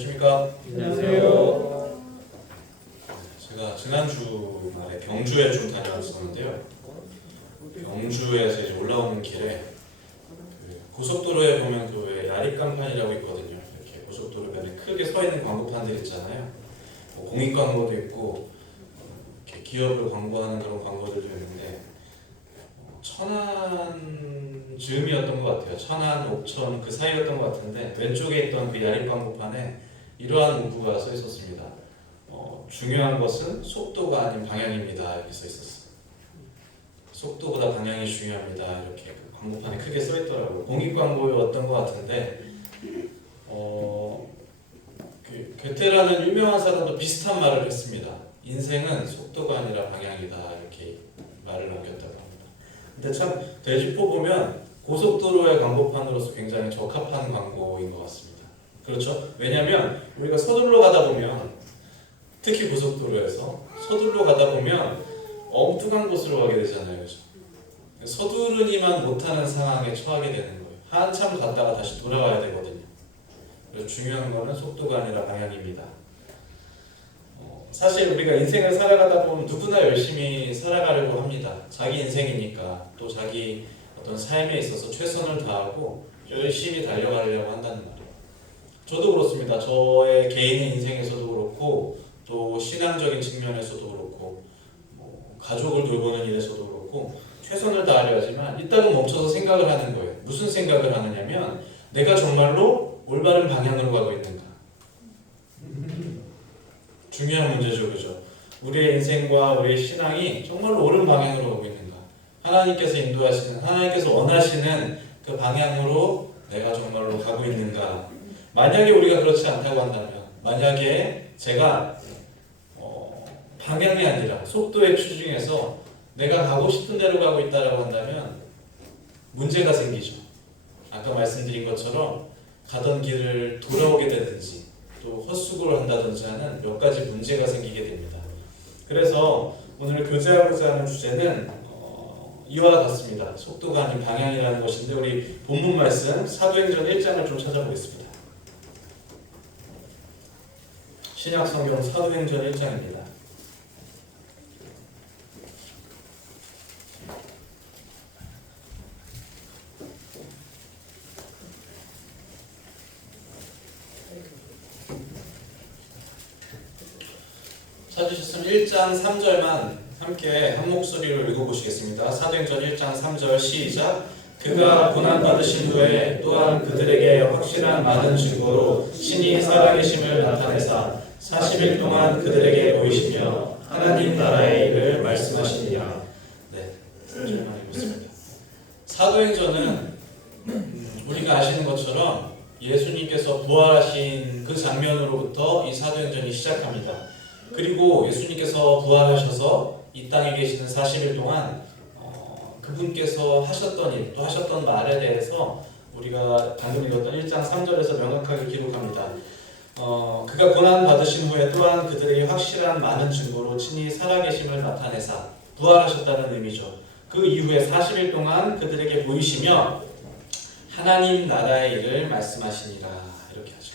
안녕하십니까? 안녕하세요. 제가 지난주 말에 경주에 좀 다녀왔었는데요. 경주에서 이제 올라오는 길에 그 고속도로에 보면 그 왜 야립간판이라고 있거든요. 이렇게 고속도로변에 크게 서 있는 광고판들 있잖아요. 뭐 공익 광고도 있고 이렇게 기업을 광고하는 그런 광고들도 있는데 천안 즈음이었던 것 같아요. 천안, 옥천 그 사이였던 것 같은데 왼쪽에 있던 그 야립 광고판에 이러한 문구가 써 있었습니다. 중요한 것은 속도가 아닌 방향입니다. 이렇게 써 있었어요. 속도보다 방향이 중요합니다. 이렇게 그 광고판에 크게 써 있더라고요. 공익 광고였던 것 같은데 그 괴테라는 유명한 사람도 비슷한 말을 했습니다. 인생은 속도가 아니라 방향이다. 이렇게 말을 남겼다고 합니다. 근데 참 되짚어 보면 고속도로의 광고판으로서 굉장히 적합한 광고인 것 같습니다. 그렇죠? 왜냐하면 우리가 서둘러 가다 보면 특히 고속도로에서 서둘러 가다 보면 엉뚱한 곳으로 가게 되잖아요. 그렇죠? 서두르니만 못하는 상황에 처하게 되는 거예요. 한참 갔다가 다시 돌아와야 되거든요. 그래서 중요한 거는 속도가 아니라 방향입니다. 사실 우리가 인생을 살아가다 보면 누구나 열심히 살아가려고 합니다. 자기 인생이니까 또 자기 어떤 삶에 있어서 최선을 다하고 열심히 달려가려고 한다는 말이에요. 저도 그렇습니다. 저의 개인의 인생에서도 그렇고 또 신앙적인 측면에서도 그렇고 뭐 가족을 돌보는 일에서도 그렇고 최선을 다하려 하지만 이따금 멈춰서 생각을 하는 거예요. 무슨 생각을 하느냐면 내가 정말로 올바른 방향으로 가고 있는가. 중요한 문제죠. 그죠? 우리의 인생과 우리의 신앙이 정말로 옳은 방향으로 가고 있는가. 하나님께서 인도하시는, 하나님께서 원하시는 그 방향으로 내가 정말로 가고 있는가. 만약에 우리가 그렇지 않다고 한다면, 만약에 제가 방향이 아니라 속도에 치중해서 내가 가고 싶은 대로 가고 있다고 한다면 문제가 생기죠. 아까 말씀드린 것처럼 가던 길을 돌아오게 되든지 또 헛수고를 한다든지 하는 몇 가지 문제가 생기게 됩니다. 그래서 오늘 교제하고자 하는 주제는 이와 같습니다. 속도가 아닌 방향이라는 것인데 우리 본문 말씀 사도행전 1장을 좀 찾아보겠습니다. 신약성경 사도행전 1장입니다. 찾으셨으면 1장 3절만 함께 한 목소리로 읽어보시겠습니다. 사도행전 1장 3절 시작. 그가 고난받으신 후에 또한 그들에게 확실한 많은 증거로 신이 살아계심을 나타내사 40일 동안 그들에게 보이시며 하나님 나라의 일을 말씀하시니라. 네, 3절만 읽었습니다. 사도행전은 우리가 아시는 것처럼 예수님께서 부활하신 그 장면으로부터 이 사도행전이 시작합니다. 그리고 예수님께서 부활하셔서 이 땅에 계시는 40일 동안 그분께서 하셨던 일, 또 하셨던 말에 대해서 우리가 방금 읽었던 1장 3절에서 명확하게 기록합니다. 그가 고난 받으신 후에 또한 그들에게 확실한 많은 증거로 친히 살아계심을 나타내사 부활하셨다는 의미죠. 그 이후에 40일 동안 그들에게 보이시며 하나님 나라의 일을 말씀하시니라 이렇게 하죠.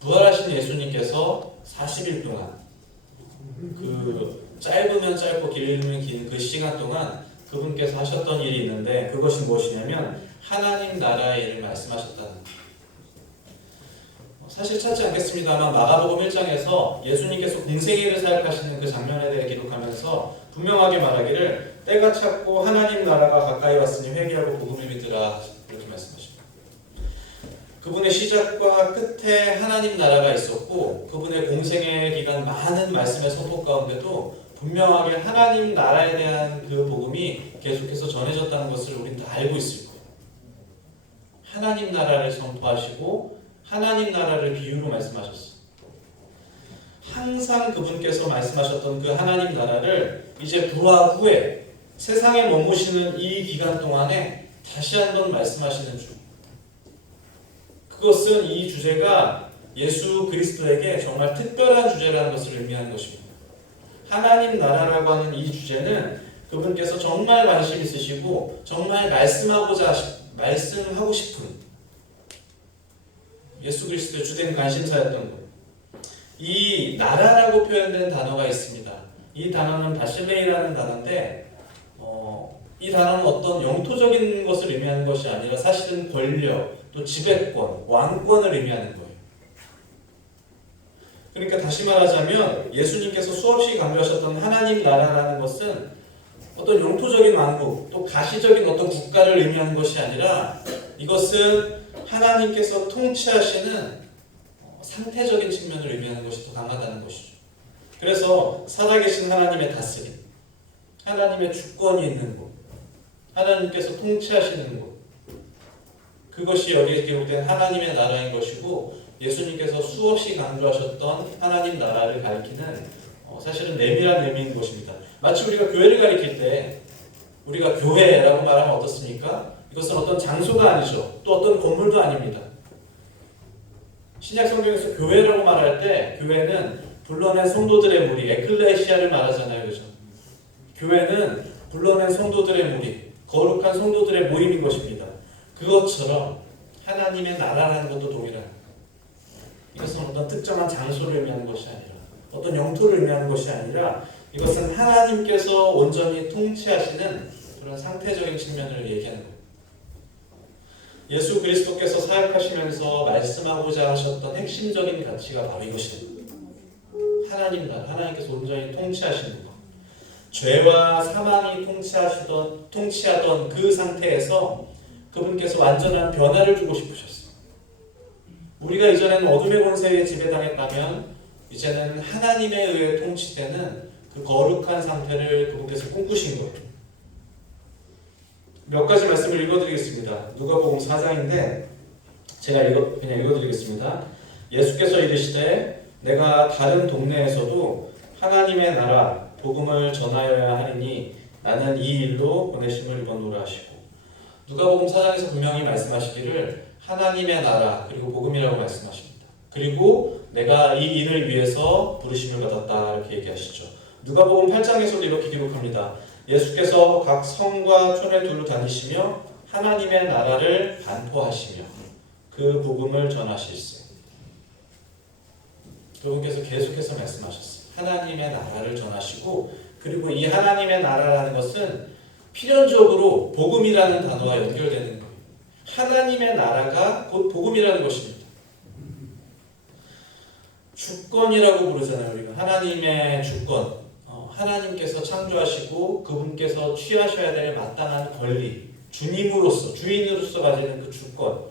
부활하신 예수님께서 40일 동안 그 짧으면 짧고 길면 긴 그 시간 동안 그분께서 하셨던 일이 있는데 그것이 무엇이냐면 하나님 나라의 일을 말씀하셨다는 거예요. 사실 찾지 않겠습니다만 마가복음 1장에서 예수님께서 공생애를 사역하시는 그 장면에 대해 기록하면서 분명하게 말하기를 때가 찼고 하나님 나라가 가까이 왔으니 회개하고 복음을 믿으라 이렇게 말씀하십니다. 그분의 시작과 끝에 하나님 나라가 있었고 그분의 공생애 기간 많은 말씀의 선포 가운데도 분명하게 하나님 나라에 대한 그 복음이 계속해서 전해졌다는 것을 우리는 다 알고 있을 거예요. 하나님 나라를 선포하시고 하나님 나라를 비유로 말씀하셨어요. 항상 그분께서 말씀하셨던 그 하나님 나라를 이제 부활 후에 세상에 머무시는 이 기간 동안에 다시 한번 말씀하시는 중. 그것은 이 주제가 예수 그리스도에게 정말 특별한 주제라는 것을 의미하는 것입니다. 하나님 나라라고 하는 이 주제는 그분께서 정말 관심 있으시고 정말 말씀하고 싶은 예수 그리스도의 주된 관심사였던 거예요. 이 나라라고 표현된 단어가 있습니다. 이 단어는 바실레이라는 단어인데 이 단어는 어떤 영토적인 것을 의미하는 것이 아니라 사실은 권력, 또 지배권, 왕권을 의미하는 거예요. 그러니까 다시 말하자면 예수님께서 수없이 강조하셨던 하나님 나라라는 것은 어떤 영토적인 왕국, 또 가시적인 어떤 국가를 의미하는 것이 아니라 이것은 하나님께서 통치하시는 상태적인 측면을 의미하는 것이 더 강하다는 것이죠. 그래서 살아계신 하나님의 다스림, 하나님의 주권이 있는 곳, 하나님께서 통치하시는 곳, 그것이 여기에 기록된 하나님의 나라인 것이고, 예수님께서 수없이 강조하셨던 하나님 나라를 가리키는 사실은 내밀한 의미인 것입니다. 마치 우리가 교회를 가리킬 때 우리가 교회라고 말하면 어떻습니까? 이것은 어떤 장소가 아니죠. 또 어떤 건물도 아닙니다. 신약 성경에서 교회라고 말할 때 교회는 불러낸 성도들의 무리, 에클레시아를 말하잖아요. 그죠? 교회는 불러낸 성도들의 무리, 거룩한 성도들의 모임인 것입니다. 그것처럼 하나님의 나라라는 것도 동일합니다. 이것은 어떤 특정한 장소를 의미하는 것이 아니라 어떤 영토를 의미하는 것이 아니라 이것은 하나님께서 온전히 통치하시는 그런 상태적인 측면을 얘기하는 거예요. 예수 그리스도께서 사역하시면서 말씀하고자 하셨던 핵심적인 가치가 바로 이것입니다. 하나님 나라, 하나님께서 온전히 통치하시는 것. 죄와 사망이 통치하던 그 상태에서 그분께서 완전한 변화를 주고 싶으셨어요. 우리가 이전에는 어둠의 권세에 지배당했다면 이제는 하나님에 의해 통치되는 그 거룩한 상태를 그분께서 꿈꾸신 거예요. 몇 가지 말씀을 읽어드리겠습니다. 누가복음 4장인데 제가 그냥 읽어드리겠습니다. 예수께서 이르시되 내가 다른 동네에서도 하나님의 나라 복음을 전하여야 하리니 나는 이 일로 보내심을 입었노라 하시고, 누가복음 4장에서 분명히 말씀하시기를 하나님의 나라 그리고 복음이라고 말씀하십니다. 그리고 내가 이 일을 위해서 부르심을 받았다 이렇게 얘기하시죠. 누가복음 8장에서도 이렇게 기록합니다. 예수께서 각 성과 촌에 두루 다니시며 하나님의 나라를 반포하시며 그 복음을 전하실세. 그분께서 계속해서 말씀하셨어요. 하나님의 나라를 전하시고, 그리고 이 하나님의 나라라는 것은 필연적으로 복음이라는 단어와 연결되는 거예요. 하나님의 나라가 곧 복음이라는 것입니다. 주권이라고 부르잖아요. 우리가 하나님의 주권, 하나님께서 창조하시고 그분께서 취하셔야 될 마땅한 권리, 주님으로서, 주인으로서 가지는 그 주권.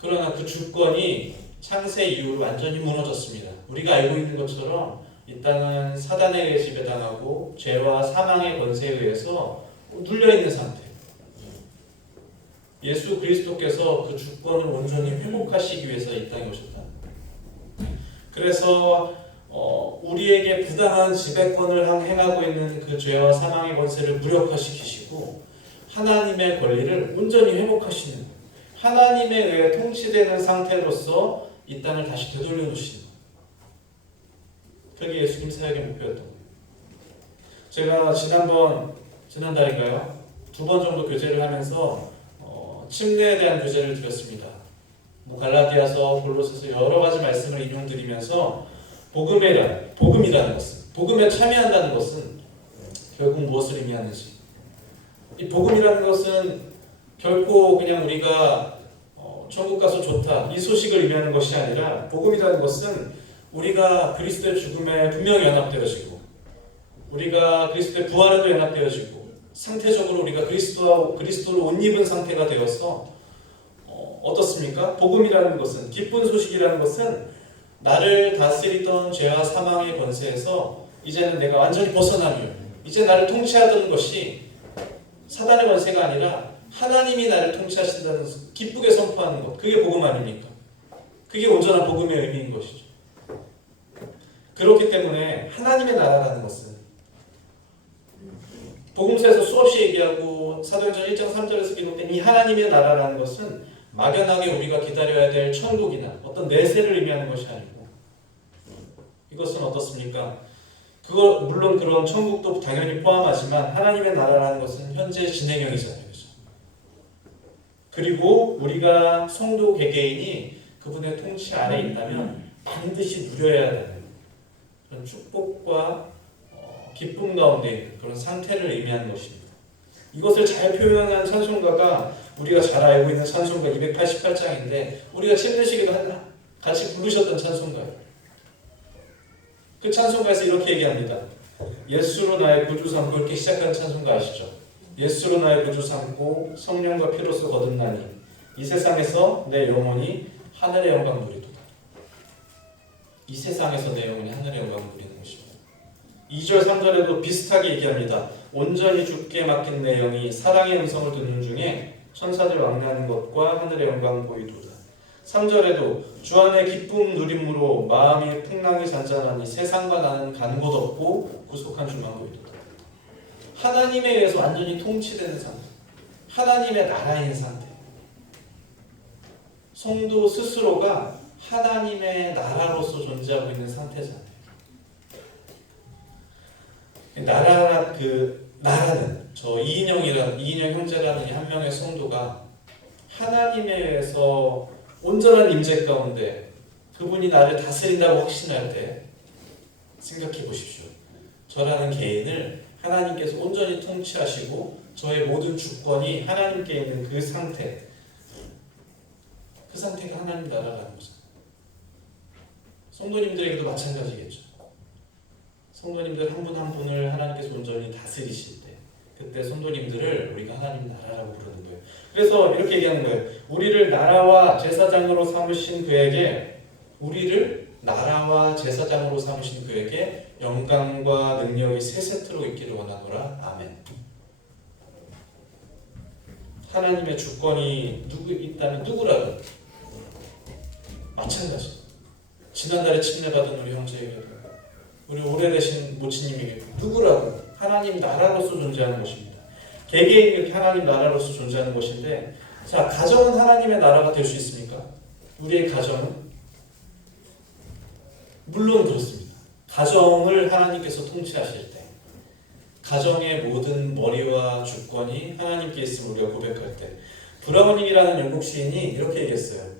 그러나 그 주권이 창세 이후로 완전히 무너졌습니다. 우리가 알고 있는 것처럼 이 땅은 사단에 의해 지배당하고 죄와 사망의 권세에 의해서 눌려있는 상태. 예수 그리스도께서 그 주권을 온전히 회복하시기 위해서 이 땅에 오셨다. 그래서 우리에게 부당한 지배권을 행하고 있는 그 죄와 사망의 권세를 무력화시키시고 하나님의 권리를 온전히 회복하시는 거예요. 하나님에 의해 통치되는 상태로서 이 땅을 다시 되돌려 놓으시는 거예요. 그게 예수님 사역의 목표였던 거예요. 제가 지난달인가요? 2번 정도 교제를 하면서 침례에 대한 교제를 드렸습니다. 갈라디아서, 골로새서 여러 가지 말씀을 인용드리면서 복음이라는 것은, 복음에 참여한다는 것은 결국 무엇을 의미하는지, 이 복음이라는 것은 결코 그냥 우리가 천국 가서 좋다 이 소식을 의미하는 것이 아니라, 복음이라는 것은 우리가 그리스도의 죽음에 분명히 연합되어지고 우리가 그리스도의 부활에도 연합되어지고 상태적으로 우리가 그리스도를 옷 입은 상태가 되어서 어떻습니까? 복음이라는 것은, 기쁜 소식이라는 것은 나를 다스리던 죄와 사망의 권세에서 이제는 내가 완전히 벗어나며 이제 나를 통치하던 것이 사단의 권세가 아니라 하나님이 나를 통치하신다는 것을 기쁘게 선포하는 것, 그게 복음 아닙니까? 그게 온전한 복음의 의미인 것이죠. 그렇기 때문에 하나님의 나라라는 것은, 복음서에서 수없이 얘기하고 사도행전 1장 3절에서 기록된 이 하나님의 나라라는 것은 막연하게 우리가 기다려야 될 천국이나 어떤 내세를 의미하는 것이 아니고, 이것은 어떻습니까? 물론 그런 천국도 당연히 포함하지만 하나님의 나라라는 것은 현재 진행형이잖아요. 그렇죠? 그리고 우리가 성도 개개인이 그 그분의 통치 아래 있다면 반드시 누려야 되는 그런 축복과 기쁨 가운데 있는 그런 상태를 의미하는 것입니다. 이것을 잘 표현한 찬송가가 우리가 잘 알고 있는 찬송가 288장인데 우리가 침례식에도 같이 부르셨던 찬송가예요. 그 찬송가에서 이렇게 얘기합니다. 예수로 나의 구주 삼고 이렇게 시작하는 찬송가 아시죠? 예수로 나의 구주 삼고 성령과 피로써 거듭나니 이 세상에서 내 영혼이 하늘의 영광 누리도다. 이 세상에서 내 영혼이 하늘의 영광 누리는 것입니다. 2절 3절에도 비슷하게 얘기합니다. 온전히 주께 맡긴 내 영이 사랑의 음성을 듣는 중에 천사들 왕래하는 것과 하늘의 영광 보이도다. 3절에도 주 안에 기쁨 누림으로 마음이 풍랑이 잔잔하니 세상과 나는 가는 곳 없고 구속한 주만 보이도다. 하나님에 의해서 완전히 통치되는 상태, 하나님의 나라인 상태. 성도 스스로가 하나님의 나라로서 존재하고 있는 상태잖아요. 나라는 저 이인영 형제라는 이 한 명의 성도가 하나님에 의해서 온전한 임재 가운데 그분이 나를 다스린다고 확신할 때 생각해 보십시오. 저라는 개인을 하나님께서 온전히 통치하시고 저의 모든 주권이 하나님께 있는 그 상태, 그 상태가 하나님 나라라는 거죠. 성도님들에게도 마찬가지겠죠. 성도님들 한 분 한 분을 하나님께서 온전히 다스리실 때 그때 성도님들을 우리가 하나님 나라라고 부르는 거예요. 그래서 이렇게 얘기하는 거예요. 우리를 나라와 제사장으로 삼으신 그에게 영광과 능력이 세 세트로 있기를 원하노라. 아멘. 하나님의 주권이 있다면 누구라도 마찬가지. 지난달에 침례받은 우리 형제에게도 우리 오래되신 모치님에게도 누구라도 하나님 나라로서 존재하는 것입니다. 개개인이 이렇게 하나님 나라로서 존재하는 것인데, 자, 가정은 하나님의 나라가 될 수 있습니까? 우리의 가정은? 물론 그렇습니다. 가정을 하나님께서 통치하실 때, 가정의 모든 머리와 주권이 하나님께 있음을 우리가 고백할 때, 브라우닝이라는 영국 시인이 이렇게 얘기했어요.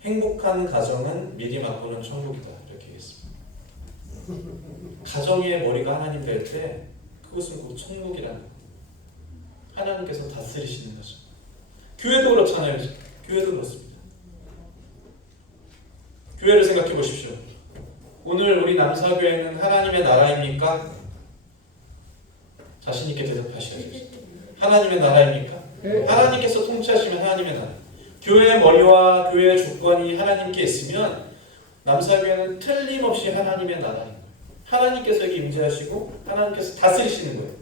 행복한 가정은 미리 맛보는 천국이다. 이렇게 얘기했습니다. 가정의 머리가 하나님 될 때 그것은 곧 천국이라는 거예요. 하나님께서 다스리시는 거죠. 교회도 그렇잖아요. 교회도 그렇습니다. 교회를 생각해 보십시오. 오늘 우리 남사교회는 하나님의 나라입니까? 자신 있게 대답하셔야죠. 하나님의 나라입니까? 하나님께서 통치하시면 하나님의 나라. 교회의 머리와 교회의 주권이 하나님께 있으면 남사교회는 틀림없이 하나님의 나라입니다. 하나님께서 여기 임재하시고 하나님께서 다스리시는 거예요.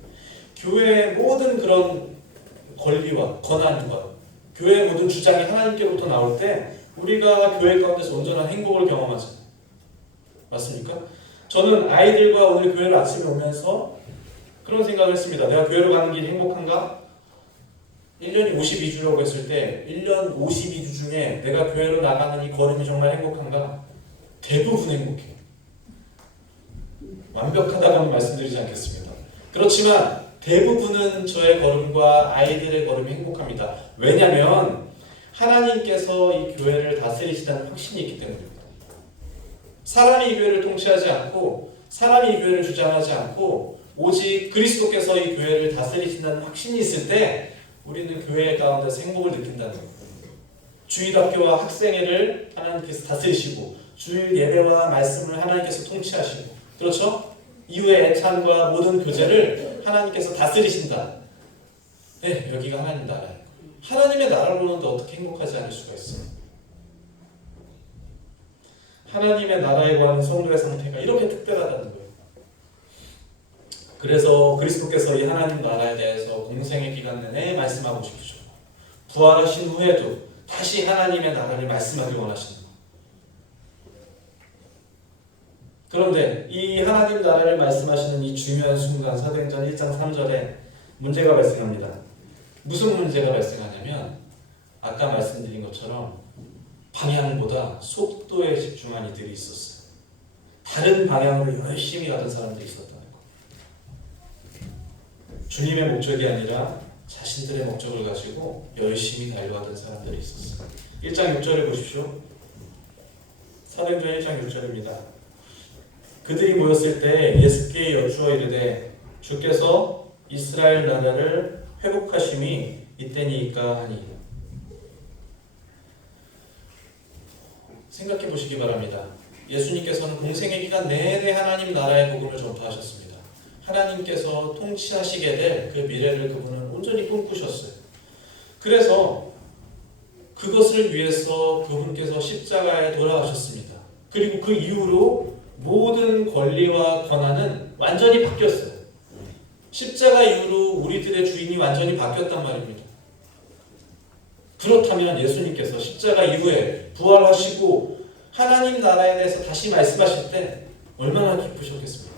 교회의 모든 그런 권리와 권한과 교회의 모든 주장이 하나님께로부터 나올 때 우리가 교회 가운데서 온전한 행복을 경험하잖아요. 맞습니까? 저는 아이들과 오늘 교회를 아침에 오면서 그런 생각을 했습니다. 내가 교회로 가는 길이 행복한가? 1년이 52주라고 했을 때 1년 52주 중에 내가 교회로 나가는 이 걸음이 정말 행복한가? 대부분 행복해요. 완벽하다고는 말씀드리지 않겠습니다. 그렇지만 대부분은 저의 걸음과 아이들의 걸음이 행복합니다. 왜냐하면 하나님께서 이 교회를 다스리시다는 확신이 있기 때문입니다. 사람이 이 교회를 통치하지 않고 사람이 이 교회를 주장하지 않고 오직 그리스도께서 이 교회를 다스리신다는 확신이 있을 때 우리는 교회 가운데서 행복을 느낀다는 거예요. 주일학교와 학생회를 하나님께서 다스리시고 주일 예배와 말씀을 하나님께서 통치하시고, 그렇죠? 이후의 애찬과 모든 교제를 하나님께서 다스리신다. 네, 여기가 하나님 나라예요. 하나님의 나라로는 어떻게 행복하지 않을 수가 있어요? 하나님의 나라에 관한 성도의 상태가 이렇게 특별하다는 거예요. 그래서 그리스도께서 이 하나님 나라에 대해서 공생의 기간 내내 말씀하고 싶으셨고, 부활하신 후에도 다시 하나님의 나라를 말씀하기 원하시는 거예요. 그런데 이 하나님 나라를 말씀하시는 이 중요한 순간, 사도행전 1장 3절에 문제가 발생합니다. 무슨 문제가 발생하냐면 아까 말씀드린 것처럼 방향보다 속도에 집중한 이들이 있었어요. 다른 방향으로 열심히 가던 사람들이 있었다는 거예요. 주님의 목적이 아니라 자신들의 목적을 가지고 열심히 달려가던 사람들이 있었어요. 1장 6절에 보십시오. 사도행전 1장 6절입니다. 그들이 모였을 때 예수께 여쭈어 이르되 주께서 이스라엘 나라를 회복하심이 이때니까 하니. 생각해 보시기 바랍니다. 예수님께서는 공생의 기간 내내 하나님 나라의 복음을 전파하셨습니다. 하나님께서 통치하시게 될 그 미래를 그분은 온전히 꿈꾸셨어요. 그래서 그것을 위해서 그분께서 십자가에 돌아가셨습니다. 그리고 그 이후로 모든 권리와 권한은 완전히 바뀌었어요. 십자가 이후로 우리들의 주인이 완전히 바뀌었단 말입니다. 그렇다면 예수님께서 십자가 이후에 부활하시고 하나님 나라에 대해서 다시 말씀하실 때 얼마나 기쁘셨겠습니까?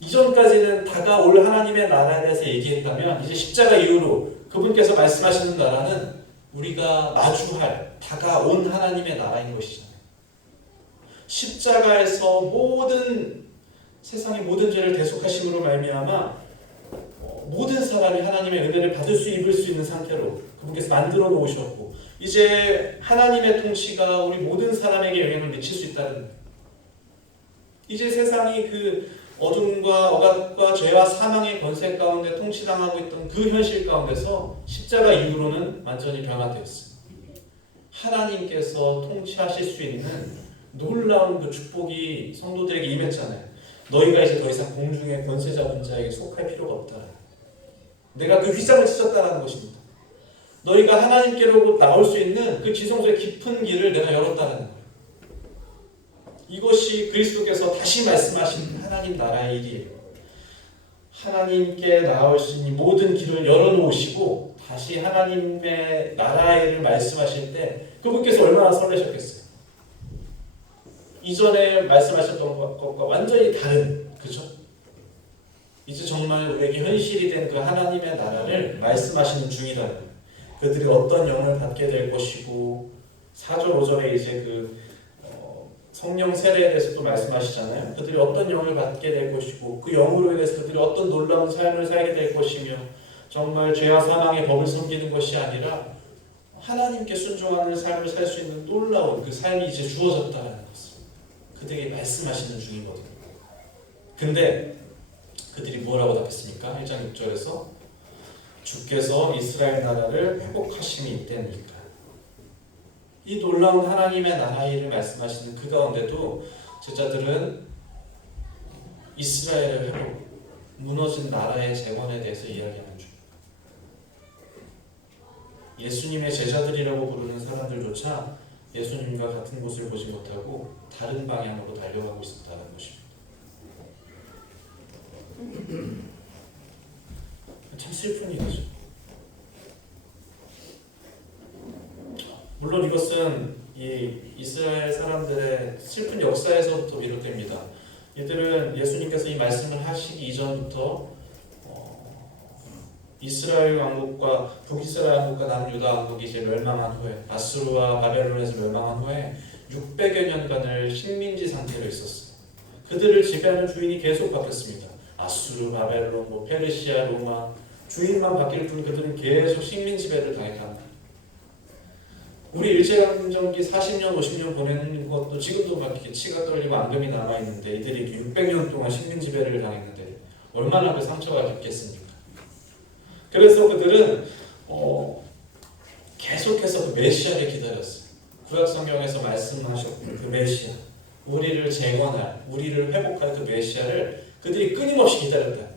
이전까지는 다가올 하나님의 나라에 대해서 얘기했다면 이제 십자가 이후로 그분께서 말씀하시는 나라는 우리가 마주할 다가온 하나님의 나라인 것이잖아요. 십자가에서 모든 세상의 모든 죄를 대속하심으로 말미암아 모든 사람이 하나님의 은혜를 받을 수 입을 수 있는 상태로 그분께서 만들어 놓으셨고 이제 하나님의 통치가 우리 모든 사람에게 영향을 미칠 수 있다는 거예요. 이제 세상이 그 어둠과 억압과 죄와 사망의 권세 가운데 통치당하고 있던 그 현실 가운데서 십자가 이후로는 완전히 변화되었어요. 하나님께서 통치하실 수 있는 놀라운 그 축복이 성도들에게 임했잖아요. 너희가 이제 더 이상 공중의 권세 잡은 자에게 속할 필요가 없다. 내가 그 휘장을 찢었다는 것입니다. 너희가 하나님께로 나올 수 있는 그 지성소의 깊은 길을 내가 열었다는 거예요. 이것이 그리스도께서 다시 말씀하신 하나님 나라의 일이에요. 하나님께 나올 수 있는 모든 길을 열어놓으시고 다시 하나님의 나라의 일을 말씀하실 때 그분께서 얼마나 설레셨겠어요. 이전에 말씀하셨던 것과 완전히 다른, 그죠? 이제 정말 우리에게 현실이 된 그 하나님의 나라를 말씀하시는 중이다. 그들이 어떤 영을 받게 될 것이고 4절 5절에 이제 그 성령 세례에 대해서도 말씀하시잖아요. 그들이 어떤 영을 받게 될 것이고 그 영으로 인해서 그들이 어떤 놀라운 삶을 살게 될 것이며 정말 죄와 사망의 법을 섬기는 것이 아니라 하나님께 순종하는 삶을 살 수 있는 놀라운 그 삶이 이제 주어졌다는 것을 그들에게 말씀하시는 중이거든요. 근데 그들이 뭐라고 답했습니까? 1장 6절에서 주께서 이스라엘 나라를 회복하심이 이때니까. 이 놀라운 하나님의 나라의 일을 말씀하시는 그 가운데도 제자들은 이스라엘의 회복, 무너진 나라의 재건에 대해서 이야기하는 중. 예수님의 제자들이라고 부르는 사람들조차 예수님과 같은 곳을 보지 못하고 다른 방향으로 달려가고 있었다는 것입니다. 참 슬픈 일이죠. 물론 이것은 이 이스라엘 사람들의 슬픈 역사에서부터 비롯됩니다. 이들은 예수님께서 이 말씀을 하시기 이전부터 이스라엘 왕국과 북이스라엘 왕국과 남유다 왕국이 이제 멸망한 후에 아수르와 바벨론에서 멸망한 후에 600여 년간을 식민지 상태로 있었어요. 그들을 지배하는 주인이 계속 바뀌었습니다. 아수르, 바벨론, 페르시아, 로마 주인만 바뀔 뿐 그들은 계속 식민 지배를 당했답니다. 우리 일제강점기 40년, 50년 보내는 것도 지금도 막 이렇게 치가 떨리고 앙금이 남아있는데 이들이 600년 동안 식민 지배를 당했는데 얼마나 그 상처가 깊겠습니까? 그래서 그들은 계속해서 그 메시아를 기다렸어요. 구약 성경에서 말씀하셨고 그 메시아, 우리를 재건할, 우리를 회복할 그 메시아를 그들이 끊임없이 기다렸다.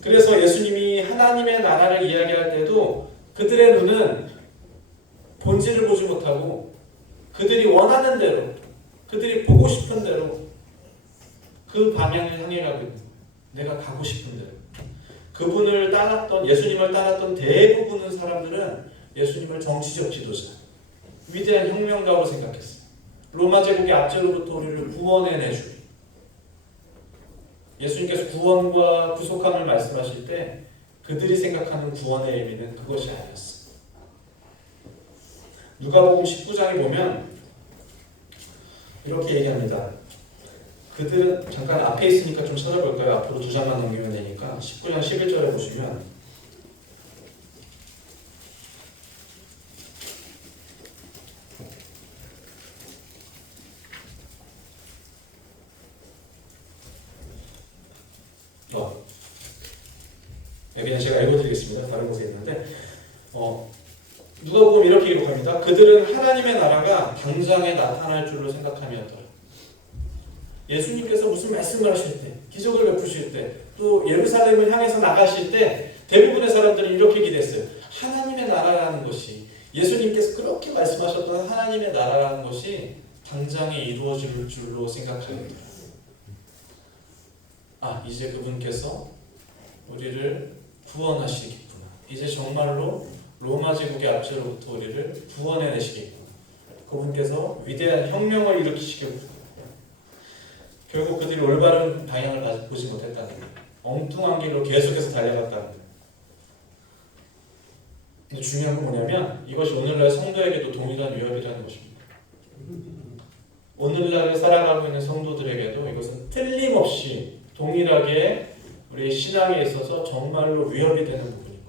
그래서 예수님이 하나님의 나라를 이야기할 때도 그들의 눈은 본질을 보지 못하고 그들이 원하는 대로, 그들이 보고 싶은 대로 그 방향을 향해 가고 있는, 내가 가고 싶은 대로. 그분을 따랐던, 예수님을 따랐던 대부분의 사람들은 예수님을 정치적 지도자, 위대한 혁명가로 생각했어요. 로마 제국의 압제로부터 우리를 구원해내주. 예수님께서 구원과 구속함을 말씀하실 때 그들이 생각하는 구원의 의미는 그것이 아니었어요. 누가복음 19장에 보면 이렇게 얘기합니다. 그들은 잠깐 앞에 있으니까 좀 찾아볼까요? 앞으로 2장만 넘기면 되니까 19장 11절에 보시면 그냥 제가 읽어드리겠습니다. 다른 곳에 있는데 누가 보면 이렇게 기록합니다. 그들은 하나님의 나라가 당장에 나타날 줄로 생각함이었더라. 예수님께서 무슨 말씀을 하실 때, 기적을 베푸실 때, 또 예루살렘을 향해서 나가실 때 대부분의 사람들은 이렇게 기대했어요. 하나님의 나라라는 것이, 예수님께서 그렇게 말씀하셨던 하나님의 나라라는 것이 당장에 이루어질 줄로 생각합니다. 이제 그분께서 우리를 구원하시겠구나. 이제 정말로 로마 제국의 압제로부터 우리를 구원해내시겠구나. 그분께서 위대한 혁명을 일으키시겠구나. 결국 그들이 올바른 방향을 보지 못했다는 거예요. 엉뚱한 길로 계속해서 달려갔다는 거예요. 근데 중요한 건 뭐냐면 이것이 오늘날 성도에게도 동일한 위협이라는 것입니다. 오늘날 살아가고 있는 성도들에게도 이것은 틀림없이 동일하게 우리의 신앙에 있어서 정말로 위협이 되는 부분이고,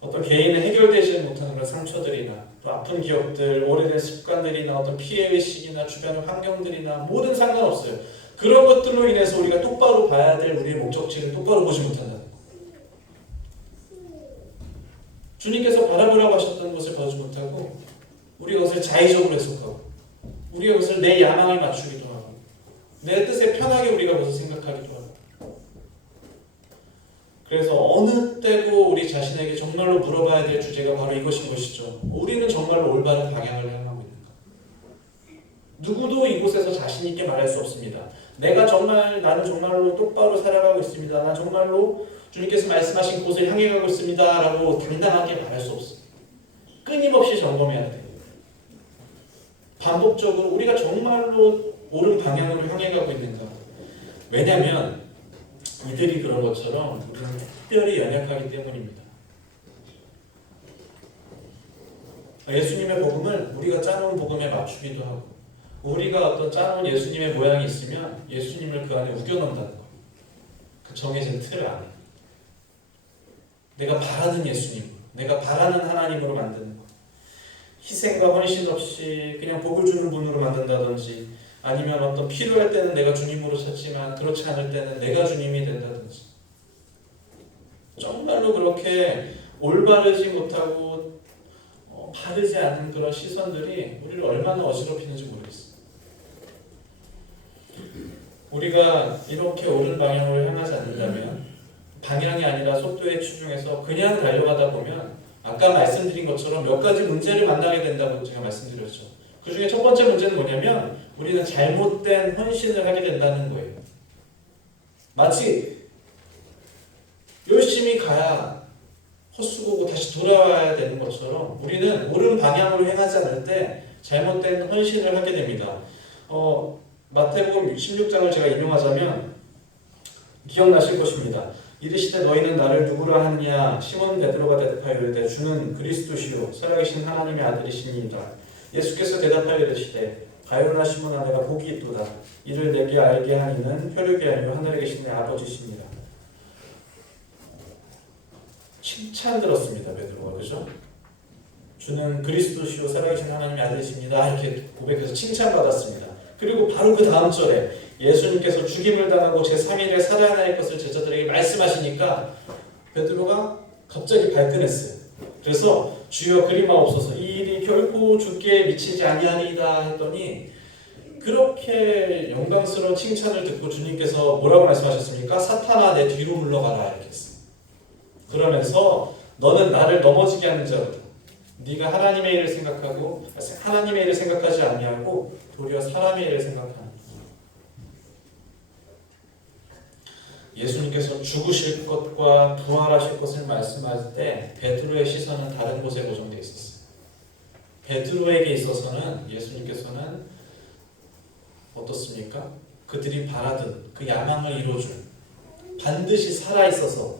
어떤 개인의 해결되지 못하는 그런 상처들이나 또 아픈 기억들, 오래된 습관들이나 어떤 피해의식이나 주변의 환경들이나 뭐든 상관없어요. 그런 것들로 인해서 우리가 똑바로 봐야 될 우리의 목적지를 똑바로 보지 못한다는 거. 주님께서 바라보라고 하셨던 것을 보지 못하고 우리가 그것을 자의적으로 해석하고 우리가 그것을 내 야망에 맞추기도 하고 내 뜻에 편하게 우리가 그것을 생각하기도 하고, 그래서 어느 때고 우리 자신에게 정말로 물어봐야 될 주제가 바로 이것인 것이죠. 우리는 정말로 올바른 방향을 향하고 있는가? 누구도 이곳에서 자신 있게 말할 수 없습니다. 나는 정말로 똑바로 살아가고 있습니다. 난 정말로 주님께서 말씀하신 곳을 향해 가고 있습니다. 라고 당당하게 말할 수 없습니다. 끊임없이 점검해야 돼요. 반복적으로 우리가 정말로 옳은 방향으로 향해 가고 있는가? 왜냐하면 이들이 그런 것처럼 우리는 특별히 연약하기 때문입니다. 예수님의 복음을 우리가 짜놓은 복음에 맞추기도 하고, 우리가 어떤 짜놓은 예수님의 모양이 있으면 예수님을 그 안에 우겨넣는다는 거예요. 그 정해진 틀 안에 내가 바라는 예수님, 내가 바라는 하나님으로 만드는 거예요. 희생과 헌신 없이 그냥 복을 주는 분으로 만든다든지, 아니면 어떤 필요할 때는 내가 주님으로 찾지만 그렇지 않을 때는 내가 주님이 된다든지, 정말로 그렇게 올바르지 못하고 바르지 않은 그런 시선들이 우리를 얼마나 어지럽히는지 모르겠어요. 우리가 이렇게 옳은 방향으로 향하지 않는다면, 방향이 아니라 속도에 치중해서 그냥 달려가다 보면 아까 말씀드린 것처럼 몇 가지 문제를 만나게 된다고 제가 말씀드렸죠. 그 중에 첫 번째 문제는 뭐냐면 우리는 잘못된 헌신을 하게 된다는 거예요. 마치 열심히 가야 헛수고고 다시 돌아와야 되는 것처럼 우리는 옳은 방향으로 행하지 않을 때 잘못된 헌신을 하게 됩니다. 마태복음 16장을 제가 인용하자면 기억나실 것입니다. 이르시되 너희는 나를 누구라 하느냐? 시몬 베드로가 대답하여 이르되 주는 그리스도시요 살아계신 하나님의 아들이시니이다. 예수께서 대답하여 이르시되 가엾나 시몬아 내가 복이 있도다. 이를 내게 알게 하니는 혈육이 아니요 하늘에 계신 내 아버지시니라. 칭찬 들었습니다. 베드로가, 그죠? 주는 그리스도시요 살아계신 하나님의 아들이십니다. 이렇게 고백해서 칭찬받았습니다. 그리고 바로 그 다음 절에 예수님께서 죽임을 당하고 제3일에 살아날 것을 제자들에게 말씀하시니까 베드로가 갑자기 발끈했어요. 그래서 주여 그리마옵소서, 이 일이 결코 죽게 미치지 아니하리이다 했더니, 그렇게 영광스러운 칭찬을 듣고 주님께서 뭐라고 말씀하셨습니까? 사탄아 내 뒤로 물러가라 이렇게 했어요. 그러면서 너는 나를 넘어지게 하는 자로다. 네가 하나님의 일을 생각하고 하나님의 일을 생각하지 아니하고 도리어 사람의 일을 생각하는. 예수님께서 죽으실 것과 부활하실 것을 말씀할 때 베드로의 시선은 다른 곳에 고정되어 있었어요. 베드로에게 있어서는 예수님께서는 어떻습니까? 그들이 바라던 그 야망을 이루어줄, 반드시 살아있어서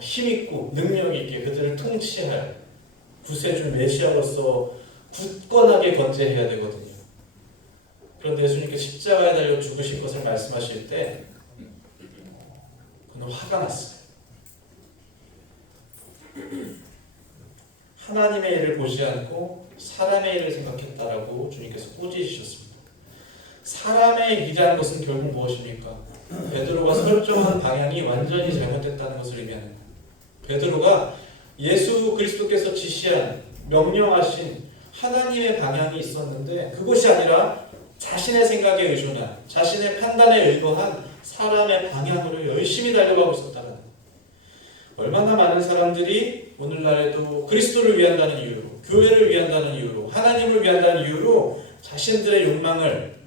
힘있고 능력있게 그들을 통치할 구세주 메시아로서 굳건하게 건재해야 되거든요. 그런데 예수님께서 십자가에 달려 죽으실 것을 말씀하실 때 그는 화가 났어요. 하나님의 일을 보지 않고 사람의 일을 생각했다라고 주님께서 꼬지셨습니다. 사람의 일이라는 것은 결국 무엇입니까? 베드로가 설정한 방향이 완전히 잘못됐다는 것을 의미합니다. 베드로가 예수 그리스도께서 지시한 명령하신 하나님의 방향이 있었는데 그것이 아니라 자신의 생각에 의존한 자신의 판단에 의거한 사람의 방향으로 열심히 달려가고 있었다는 거예요. 얼마나 많은 사람들이 오늘날에도 그리스도를 위한다는 이유로 교회를 위한다는 이유로 하나님을 위한다는 이유로 자신들의 욕망을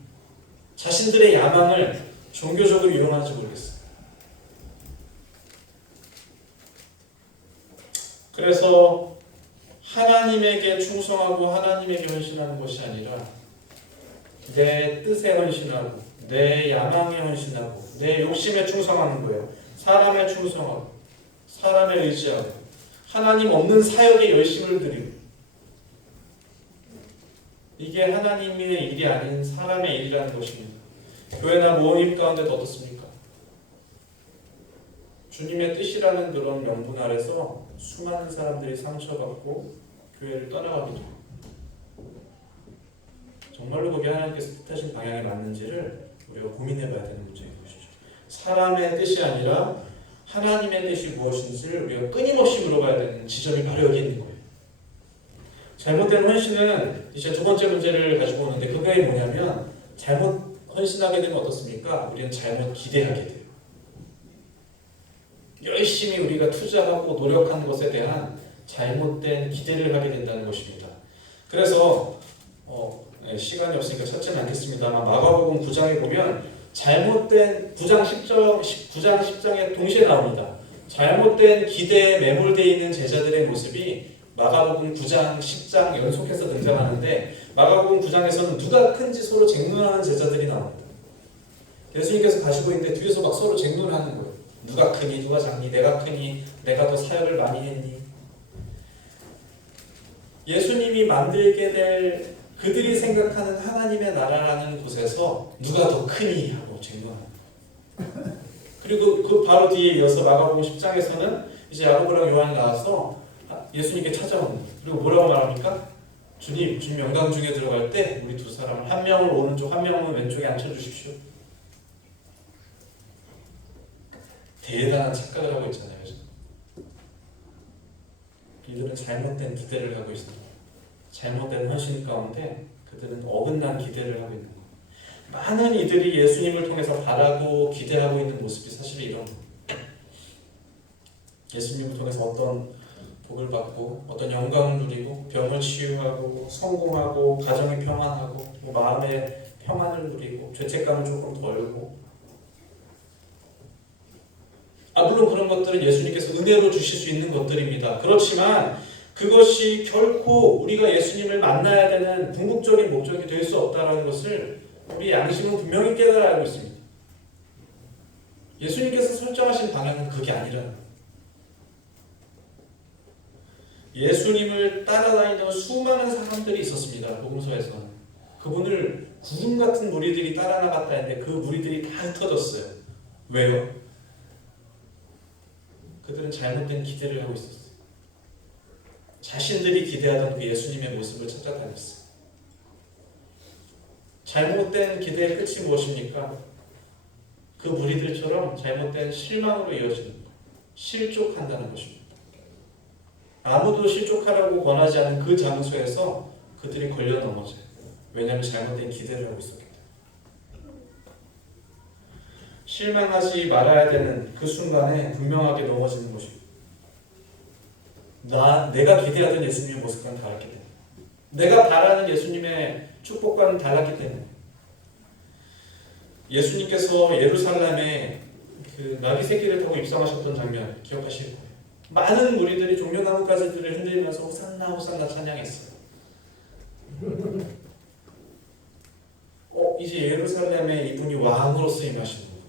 자신들의 야망을 종교적으로 이용하는지 모르겠어요. 그래서 하나님에게 충성하고 하나님에게 헌신하는 것이 아니라 내 뜻에 헌신하고 내 야망에 헌신하고 내 욕심에 충성하는 거예요. 사람에 충성하고 사람에 의지하고 하나님 없는 사역에 열심을 들이고 이게 하나님의 일이 아닌 사람의 일이라는 것입니다. 교회나 모임 가운데도 어떻습니까? 주님의 뜻이라는 그런 명분 아래서 수많은 사람들이 상처받고 교회를 떠나가기도 합니다. 정말로 그게 하나님께서 뜻하신 방향에 맞는지를 우리가 고민해봐야 되는 문제인 것이죠. 사람의 뜻이 아니라 하나님의 뜻이 무엇인지를 우리가 끊임없이 물어봐야 되는 지점이 바로 여기 있는 거예요. 잘못된 헌신은 이제 두 번째 문제를 가지고 오는데 그게 뭐냐면 잘못 헌신하게 되면 어떻습니까? 우리는 잘못 기대하게 돼요. 열심히 우리가 투자하고 노력하는 것에 대한 잘못된 기대를 하게 된다는 것입니다. 그래서 시간이 없으니까 찾지는 않겠습니다만 마가복음 9장에 보면 잘못된 9장 10장에 동시에 나옵니다. 잘못된 기대에 매몰되어 있는 제자들의 모습이 마가복음 9장 10장 연속해서 등장하는데 마가복음 9장에서는 누가 큰지 서로 쟁론하는 제자들이 나옵니다. 예수님께서 가시고 있는데 뒤에서 막 서로 쟁론을 하는 거예요. 누가 크니 누가 작니 내가 크니 내가 더 사역을 많이 했니. 예수님이 만들게 될 그들이 생각하는 하나님의 나라라는 곳에서 누가 더 크니 하고 쟁론합니다. 그리고 그 바로 뒤에 이어서 마가복음 10장에서는 이제 야고보랑 요한이 나와서 예수님께 찾아옵니다. 그리고 뭐라고 말합니까? 주님 영광 중에 들어갈 때 우리 두 사람을 한 명을 오른쪽 한 명을 왼쪽에 앉혀주십시오. 대단한 착각을 하고 있잖아요. 이들은 잘못된 기대를 하고 있습니다. 잘못된 헌신 가운데 그들은 어긋난 기대를 하고 있는 거예요. 많은 이들이 예수님을 통해서 바라고 기대하고 있는 모습이 사실 이런 거예요. 예수님을 통해서 어떤 복을 받고 어떤 영광을 누리고 병을 치유하고 성공하고 가정이 평안하고 마음의 평안을 누리고 죄책감을 조금 덜고 물론 그런 것들은 예수님께서 은혜로 주실 수 있는 것들입니다. 그렇지만 그것이 결코 우리가 예수님을 만나야 되는 궁극적인 목적이 될 수 없다는 것을 우리 양심은 분명히 깨달아야 알고 있습니다. 예수님께서 설정하신 방향은 그게 아니라는 거예요. 예수님을 따라다니던 수많은 사람들이 있었습니다. 복음서에서는. 그분을 구름 같은 무리들이 따라 나갔다 했는데 그 무리들이 다 흩어졌어요. 왜요? 그들은 잘못된 기대를 하고 있었어요. 자신들이 기대하던 그 예수님의 모습을 찾아다녔어요. 잘못된 기대의 끝이 무엇입니까? 그 무리들처럼 잘못된 실망으로 이어지는 거예요. 실족한다는 것입니다. 아무도 실족하라고 권하지 않은 그 장소에서 그들이 걸려 넘어져요. 왜냐하면 잘못된 기대를 하고 있었기 때문에. 실망하지 말아야 되는 그 순간에 분명하게 넘어지는 것입니다. 내가 기대하던 예수님의 모습과는 달랐기 때문에, 내가 바라는 예수님의 축복과는 달랐기 때문에. 예수님께서 예루살렘에 그 나귀 새끼를 타고 입성하셨던 장면 기억하실 거예요. 많은 무리들이 종려나무 가지들을 흔들면서 호산나 호산나 찬양했어요. 이제 예루살렘에 이분이 왕으로서 임하시는 거예요.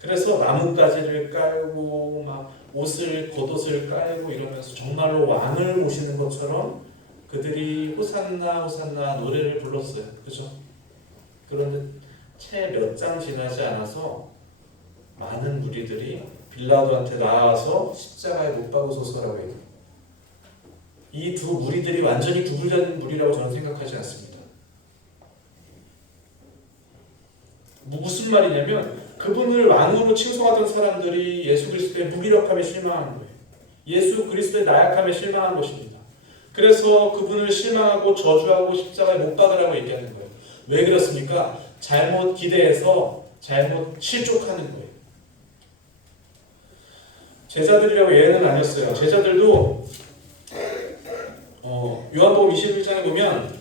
그래서 나뭇가지를 깔고 막 겉옷을 깔고 이러면서 정말로 왕을 모시는 것처럼 그들이 호산나 호산나 노래를 불렀어요. 그죠? 그런데 채 몇 장 지나지 않아서 많은 무리들이 빌라도한테 나와서 십자가에 못 박으소서라고 해요. 이 두 무리들이 완전히 구분된 무리라고 저는 생각하지 않습니다. 무슨 말이냐면 그분을 왕으로 칭송하던 사람들이 예수 그리스도의 무기력함에 실망한 거예요. 예수 그리스도의 나약함에 실망한 것입니다. 그래서 그분을 실망하고 저주하고 십자가에 못 박으라고 얘기하는 거예요. 왜 그렇습니까? 잘못 기대해서 잘못 실족하는 거예요. 제자들이라고 예외는 아니었어요. 제자들도 요한복음 21장에 보면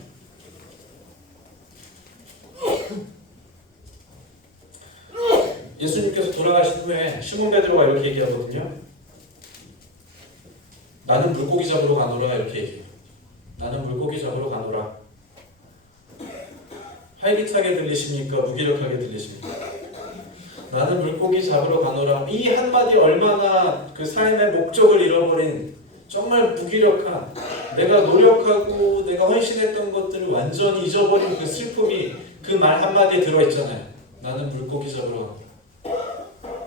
예수님께서 돌아가신 후에 시몬 베드로가 이렇게 얘기하거든요. 나는 물고기 잡으러 가노라 이렇게 얘기해요. 나는 물고기 잡으러 가노라. 활기차게 들리십니까? 무기력하게 들리십니까? 나는 물고기 잡으러 가노라. 이 한마디 얼마나 그 삶의 목적을 잃어버린 정말 무기력한, 내가 노력하고 내가 헌신했던 것들을 완전히 잊어버린 그 슬픔이 그 말 한마디에 들어있잖아요. 나는 물고기 잡으러 가노라.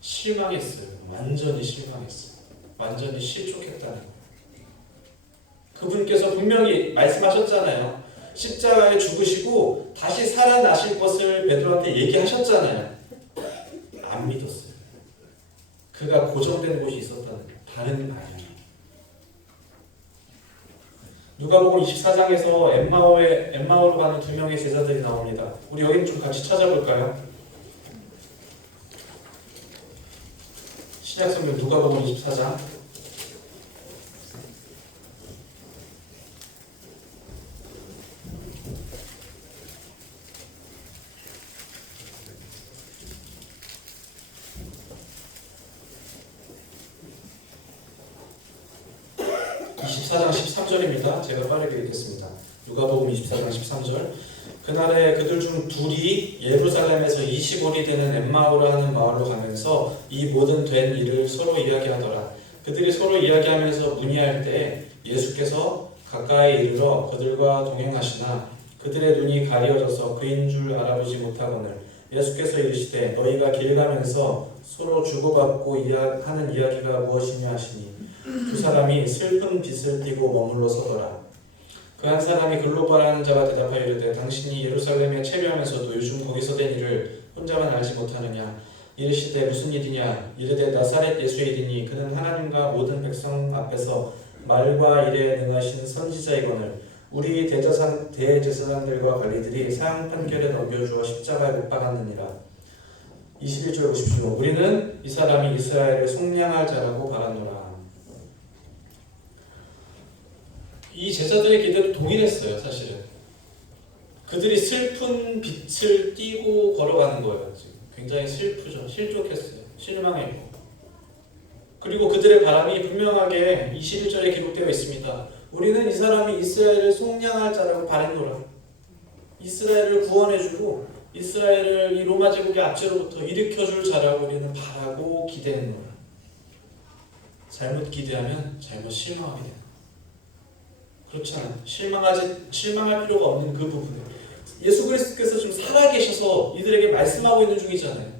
실망했어요. 완전히 실망했어요. 완전히 실족했다는 거예요. 그분께서 분명히 말씀하셨잖아요. 십자가에 죽으시고 다시 살아나실 것을 베드로한테 얘기하셨잖아요. 안 믿었어요. 그가 고정된 곳이 있었다는 거예요. 다른 아니에요. 누가복음 24장에서 엠마오로 가는 두 명의 제자들이 나옵니다. 우리 여기는 좀 같이 찾아볼까요? 신약성경 누가복음 24장 24장 13절입니다. 제가 빠르게 읽겠습니다. 누가복음 24장 13절. 그날에 그들 중 둘이 예루살렘에서 20올이 되는 엠마오라 하는 마을로 가면서 이 모든 된 일을 서로 이야기하더라. 그들이 서로 이야기하면서 문의할 때 예수께서 가까이 이르러 그들과 동행하시나 그들의 눈이 가리어져서 그인 줄 알아보지 못하거늘 예수께서 이르시되 너희가 길 가면서 서로 주고받고 하는 이야기가 무엇이냐 하시니 두 사람이 슬픈 빛을 띠고 머물러 서더라. 그 한 사람이 글로바라 하는 자가 대답하여 이르되 당신이 예루살렘에 체류하면서도 요즘 거기서 된 일을 혼자만 알지 못하느냐. 이르시되 무슨 일이냐. 이르되 나사렛 예수의 일이니 그는 하나님과 모든 백성 앞에서 말과 일에 능하신 선지자이거늘 우리 대제사장들과 관리들이 사형 판결에 넘겨주어 십자가에 못 박았느니라. 21절 보십시오. 우리는 이 사람이 이스라엘을 속량할 자라고 바라노라. 이 제자들의 기대도 동일했어요. 사실은 그들이 슬픈 빛을 띠고 걸어가는 거예요. 지금 굉장히 슬프죠. 실족했어요. 실망했고 그리고 그들의 바람이 분명하게 21절에 기록되어 있습니다. 우리는 이 사람이 이스라엘을 속량할 자라고 바랬노라. 이스라엘을 구원해주고 이스라엘을 이 로마 제국의 압제로부터 일으켜줄 자라고 우리는 바라고 기대했노라. 잘못 기대하면 잘못 실망하게 됩니다. 그렇지 않아요. 실망할 필요가 없는 그 부분에 예수 그리스도께서 지금 살아계셔서 이들에게 말씀하고 있는 중이잖아요.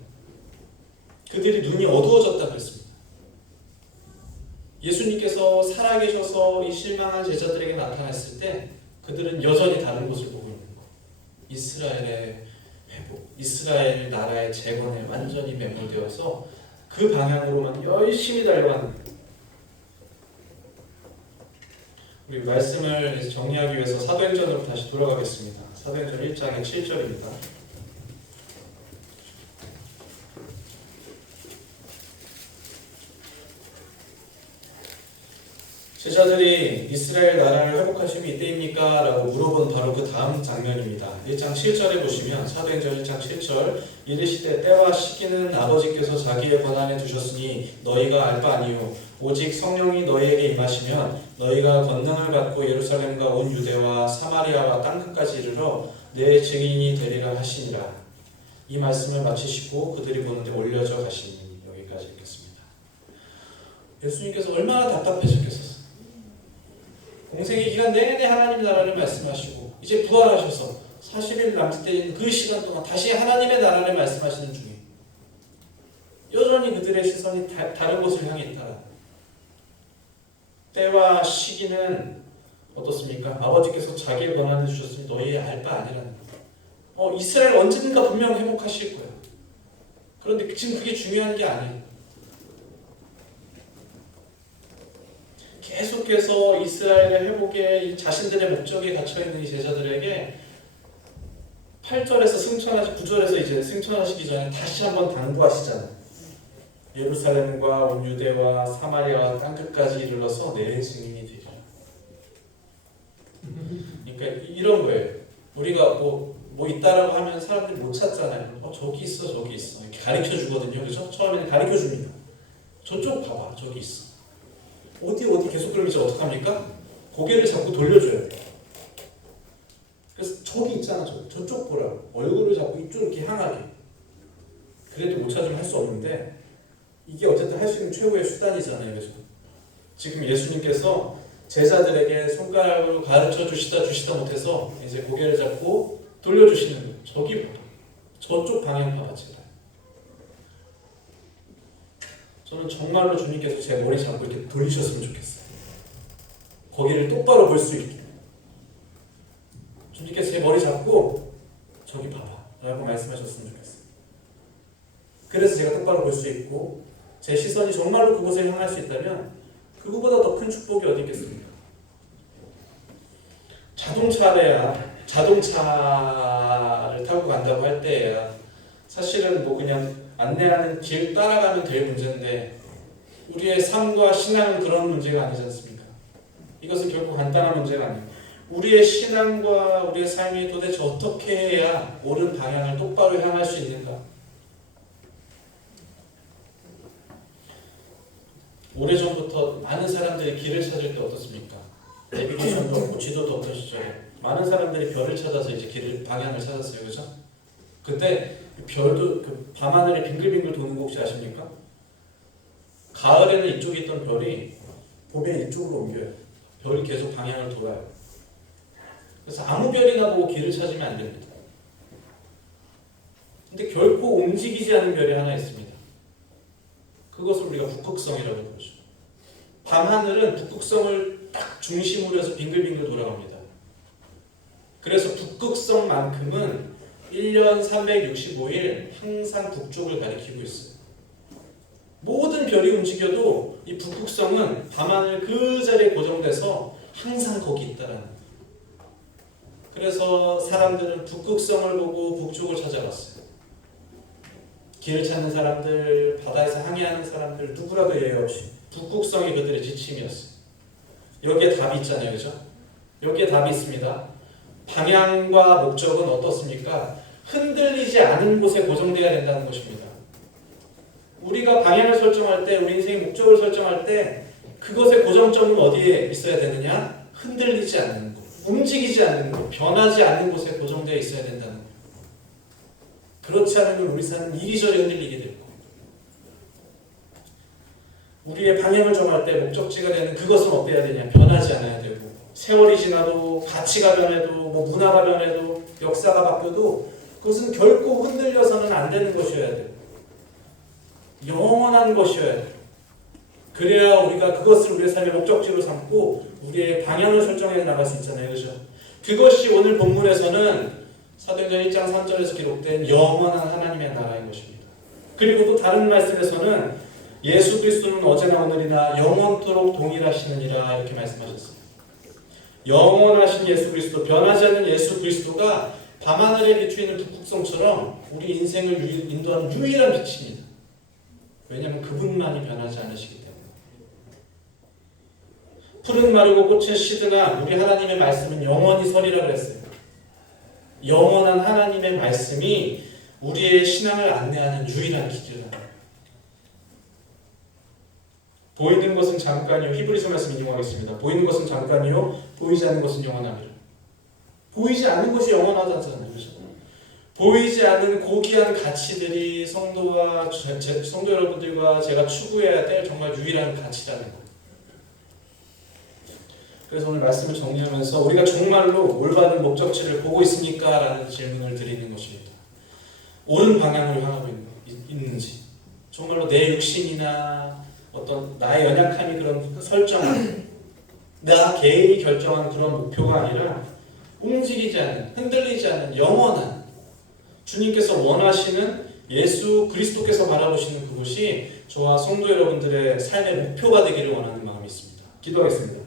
그들이 눈이 어두워졌다 그랬습니다. 예수님께서 살아계셔서 이 실망한 제자들에게 나타났을 때 그들은 여전히 다른 곳을 보고 있는 거예요. 이스라엘의 회복, 이스라엘 나라의 재건에 완전히 매몰되어서 그 방향으로만 열심히 달려가는 거예요. 우리 말씀을 정리하기 위해서 사도행전으로 다시 돌아가겠습니다. 사도행전 1장의 7절입니다. 제자들이 이스라엘 나라를 회복하심이 이때입니까? 라고 물어본 바로 그 다음 장면입니다. 1장 7절에 보시면 사도행전 1장 7절 이르시되 때와 시기는 아버지께서 자기의 권한에 두셨으니 너희가 알 바 아니요 오직 성령이 너희에게 임하시면 너희가 권능을 받고 예루살렘과 온 유대와 사마리아와 땅끝까지 이르러 내 증인이 되리라 하시니라. 이 말씀을 마치시고 그들이 보는데 올려져 가시니. 여기까지 읽겠습니다. 예수님께서 얼마나 답답해졌겠어요. 공생의 기간 내내 하나님 나라를 말씀하시고 이제 부활하셔서 40일 남짓된 그 시간 동안 다시 하나님의 나라를 말씀하시는 중에 여전히 그들의 시선이 다른 곳을 향해 있다. 때와 시기는 어떻습니까? 아버지께서 자기의 권한을 주셨으니 너희의 알 바 아니라는 거예요. 이스라엘 언젠가 분명 회복하실 거예요. 그런데 지금 그게 중요한 게 아니에요. 계속해서 이스라엘의 회복에 이 자신들의 목적이 갇혀있는 이 제자들에게 8절에서 9절에서 이제 승천하시기 전에 다시 한번 당부하시잖아요. 예루살렘과 온 유대와 사마리아와 땅끝까지 이르러서 내 증인이 되리라. 그러니까 이런 거예요. 우리가 뭐 있다라고 하면 사람들이 못 찾잖아요. 저기 있어, 저기 있어. 이렇게 가르쳐 주거든요. 그죠? 처음에는 가르쳐 줍니다. 저쪽 봐봐, 저기 있어. 어디 계속 그러면 이제 어떡합니까? 고개를 자꾸 돌려줘야 돼요. 그래서 저기 있잖아, 저쪽 보라. 얼굴을 자꾸 이쪽 이렇게 향하게. 그래도 못 찾으면 할 수 없는데 이게 어쨌든 할 수 있는 최고의 수단이잖아요. 그래서 지금 예수님께서 제자들에게 손가락으로 가르쳐 주시다 못해서 이제 고개를 잡고 돌려주시는 거예요. 저기 봐라. 저쪽 방향 봐봐, 제발. 저는 정말로 주님께서 제 머리 잡고 이렇게 돌리셨으면 좋겠어요. 거기를 똑바로 볼 수 있게. 주님께서 제 머리 잡고 저기 봐봐 라고 말씀하셨으면 좋겠어요. 그래서 제가 똑바로 볼 수 있고 제 시선이 정말로 그곳을 향할 수 있다면 그거보다 더 큰 축복이 어디 있겠습니까? 자동차를 타고 간다고 할 때야 사실은 뭐 그냥 안내하는 길 따라가면 될 문제인데 우리의 삶과 신앙은 그런 문제가 아니지 않습니까? 이것은 결코 간단한 문제가 아니에요. 우리의 신앙과 우리의 삶이 도대체 어떻게 해야 옳은 방향을 똑바로 향할 수 있는가? 오래전부터 많은 사람들이 길을 찾을 때 어떻습니까? 내비게이션도 없고 지도도 없던 시절에 많은 사람들이 별을 찾아서 이제 방향을 찾았어요. 그죠? 그때 별도 밤하늘에 빙글빙글 도는 거 혹시 아십니까? 가을에는 이쪽에 있던 별이 봄에 이쪽으로 옮겨요. 별이 계속 방향을 돌아요. 그래서 아무 별이나 보고 길을 찾으면 안 됩니다. 근데 결코 움직이지 않는 별이 하나 있습니다. 그것을 우리가 북극성이라고 부르죠. 밤하늘은 북극성을 딱 중심으로 해서 빙글빙글 돌아갑니다. 그래서 북극성만큼은 1년 365일 항상 북쪽을 가리키고 있어요. 모든 별이 움직여도 이 북극성은 밤하늘 그 자리에 고정돼서 항상 거기 있다라는 거예요. 그래서 사람들은 북극성을 보고 북쪽을 찾아갔어요. 길을 찾는 사람들, 바다에서 항해하는 사람들 누구라도 예외 없이 북극성이 그들의 지침이었어요. 여기에 답이 있잖아요. 그죠? 여기에 답이 있습니다. 방향과 목적은 어떻습니까? 흔들리지 않은 곳에 고정되어야 된다는 것입니다. 우리가 방향을 설정할 때, 우리 인생의 목적을 설정할 때 그것의 고정점은 어디에 있어야 되느냐? 흔들리지 않는 곳, 움직이지 않는 곳, 변하지 않는 곳에 고정되어 있어야 된다는 거예요. 그렇지 않으면 우리 삶은 이리저리 흔들리게 될 거예요. 우리의 방향을 정할 때 목적지가 되는 그것은 어때야 되냐? 변하지 않아야 되고 세월이 지나도 가치가 변해도 문화가 변해도 역사가 바뀌어도 그것은 결코 흔들려서는 안 되는 것이어야 돼요. 영원한 것이어야 돼요. 그래야 우리가 그것을 우리의 삶의 목적지로 삼고 우리의 방향을 설정해 나갈 수 있잖아요. 그렇죠? 그것이 오늘 본문에서는 사도행전 1장 3절에서 기록된 영원한 하나님의 나라인 것입니다. 그리고 또 다른 말씀에서는 예수 그리스도는 어제나 오늘이나 영원토록 동일하시느니라 이렇게 말씀하셨어요. 영원하신 예수 그리스도, 변하지 않는 예수 그리스도가 밤하늘에 비추이는 북극성처럼 우리 인생을 인도하는 유일한 빛입니다. 왜냐하면 그분만이 변하지 않으시기 때문에. 풀은 마르고 꽃은 시드나 우리 하나님의 말씀은 영원히 서리라 그랬어요. 영원한 하나님의 말씀이 우리의 신앙을 안내하는 유일한 길이다. 보이는 것은 잠깐이요. 히브리서 말씀 인용하겠습니다. 보이는 것은 잠깐이요. 보이지 않는 것은 영원합니다. 보이지 않는 것이 영원하다는 거죠. 보이지 않는 고귀한 가치들이 성도 여러분들과 제가 추구해야 될 정말 유일한 가치라는 거예요. 그래서 오늘 말씀을 정리하면서 우리가 정말로 올바른 목적지를 보고 있습니까? 라는 질문을 드리는 것입니다. 옳은 방향으로 향하고 있는지, 정말로 내 육신이나 어떤 나의 연약함이 그런 설정한, 나 개인이 결정한 그런 목표가 아니라 움직이지 않는, 흔들리지 않는 영원한 주님께서 원하시는 예수 그리스도께서 바라보시는 그곳이 저와 성도 여러분들의 삶의 목표가 되기를 원하는 마음이 있습니다. 기도하겠습니다.